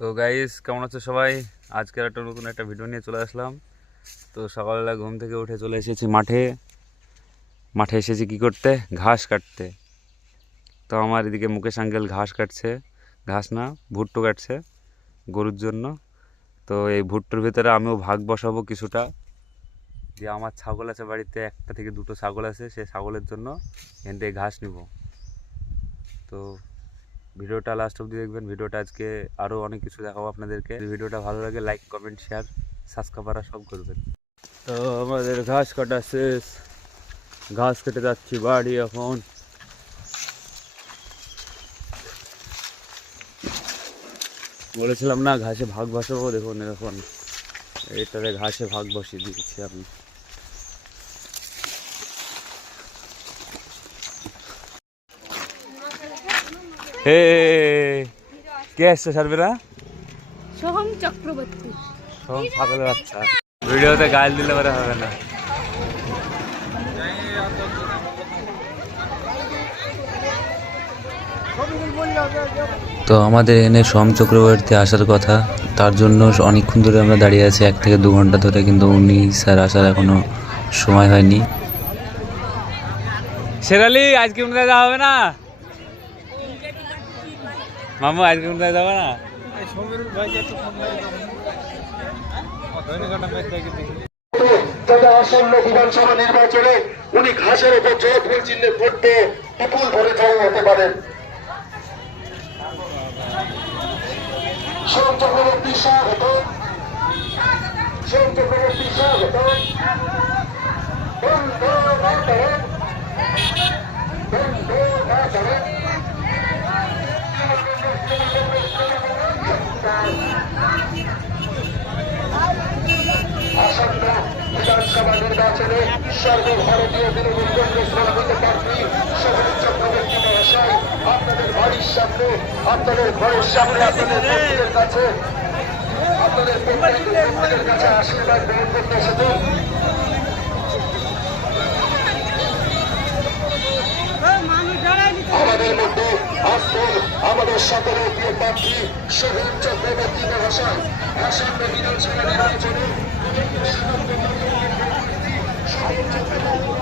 তো গাইস, কেমন আছো সবাই? আজকের একটা নতুন একটা ভিডিও নিয়ে চলে আসলাম। তো সকালবেলা ঘুম থেকে উঠে চলে এসেছি মাঠে। মাঠে এসেছি কি করতে? ঘাস কাটতে। তো আমার এদিকে মুকেশ আঙ্কেল ঘাস কাটছে, ঘাস না ভুট্টো কাটছে গরুর জন্য। তো এই ভুট্টোর ভিতরে আমিও ভাগ বসাবো কিছুটা। যে আমার ছাগল আছে বাড়িতে, একটা থেকে দুটো ছাগল আছে, সেই ছাগলের জন্য এখান থেকে ঘাস নিব। তো ভিডিওটা লাস্ট অবধি দেখবেন। ভিডিওটা আজকে আরও অনেক কিছু দেখাবো আপনাদেরকে। ভিডিওটা ভালো লাগে লাইক কমেন্ট শেয়ার সাবস্ক্রাইব সব করবেন। তো আমাদের ঘাস কাটা শেষ, ঘাস কেটে যাচ্ছি বাড়ি এখন। বলেছিলাম না ঘাসে ভাগ বসাবো, দেখুন এখন এটাতে ঘাসে ভাগ বসিয়ে দিয়েছি আমি। হে কে আসছে সার্বেরা? সোহম চক্রবর্তী। সোহম ছাগলের বাচ্চা। ভিডিওতে গাল দিলে পরে হবে না। তো আমাদের এনে সোহম চক্রবর্তী আসার কথা, তার জন্য অনেকক্ষণ ধরে আমরা দাঁড়িয়ে আছি, 1 থেকে 2 ঘন্টা ধরে, কিন্তু উনি স্যার আসার এখনো সময় হয়নি। শেরালি আজকে কোথায় যাওয়া হবে না? মামু আজকে কোথায় যাবে না? আসন্ন বিধানসভা নির্বাচনে উনি ঘাসের উপর জোট ভুল চিহ্নে ভোট দিয়ে বিপুল ভোটে জয়ী হতে পারেন। সোম চক্রবর্তী স্বাগত, সোম চক্রবর্তী স্বাগত। বন্দে মাতরম, বন্দে মাতরম। আসন্ন বিধানসভা নির্বাচনে সর্বভারতীয় তৃণমূল কংগ্রেস মনোনীত প্রার্থী সোহম চক্রবর্তী মহাশয় আপনাদের বাড়ির সামনে, আপনাদের ঘরের সামনে, আপনাদের ব্যক্তিদের কাছে, আপনাদের ব্যক্তিদের কাছে আশীর্বাদ গ্রহণ করতে এসেছেন। আমাদের মধ্যে আসছেন আমাদের সকলের প্রিয় প্রার্থী সোহম চক্রবর্তী মহাশয়। আসন্ন বিধানসভা নির্বাচনে সোহম চক্রবর্তী